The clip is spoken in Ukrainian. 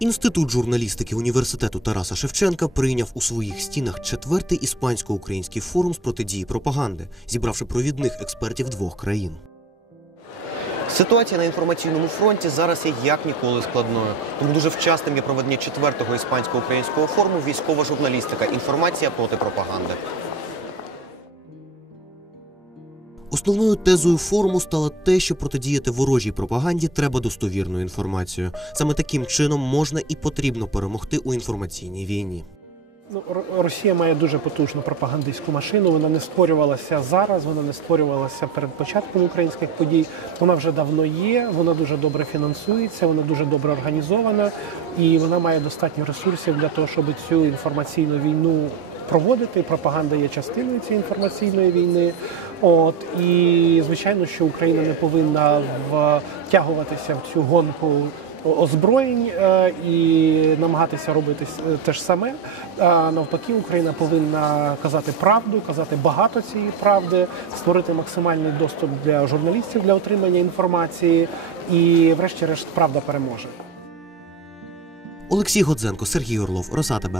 Інститут журналістики університету Тараса Шевченка прийняв у своїх стінах четвертий іспансько-український форум з протидії пропаганди, зібравши провідних експертів двох країн. Ситуація на інформаційному фронті зараз є як ніколи складною. Тому дуже вчасним є проведення четвертого іспансько-українського форуму військова журналістика. Інформація проти пропаганди. Основною тезою форуму стало те, що протидіяти ворожій пропаганді треба достовірною інформацією. Саме таким чином можна і потрібно перемогти у інформаційній війні. Ну, Росія має дуже потужну пропагандистську машину. Вона не створювалася зараз, вона не створювалася перед початком українських подій. Вона вже давно є, вона дуже добре фінансується, вона дуже добре організована і вона має достатньо ресурсів для того, щоб цю інформаційну війну проводити. Пропаганда є частиною цієї інформаційної війни. От і звичайно, що Україна не повинна втягуватися в цю гонку озброєнь е, і намагатися робити те ж саме. Навпаки, Україна повинна казати правду, казати багато цієї правди, створити максимальний доступ для журналістів для отримання інформації. І, врешті-решт, правда переможе. Олексій Годзенко, Сергій Орлов, Роса ТБ.